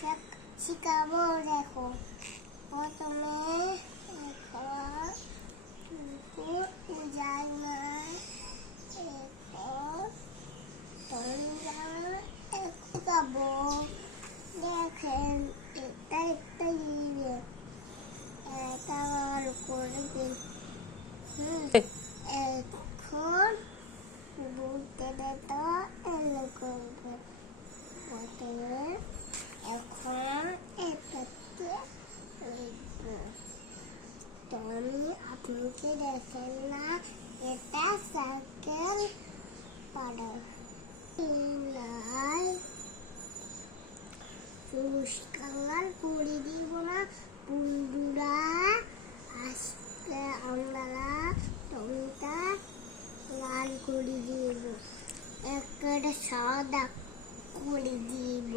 শিখাবো। দেখো প্রথমে এখন উজাই না, এরপর শিখাবো। দেখেন এটা একটা দিবে, এটা ভালো করে দিন। এখন বলতে দেতা এলো করবে প্রথমে। এখন এটাকে লিখবো। তো আপনাকে দেখেন না, এটা সার্কেল পাড়া পুরস্কার করে দিব না বন্ধুরা। আজকে আমরা টমেটো লাল করে দিব, একটা সাদা করে দিব।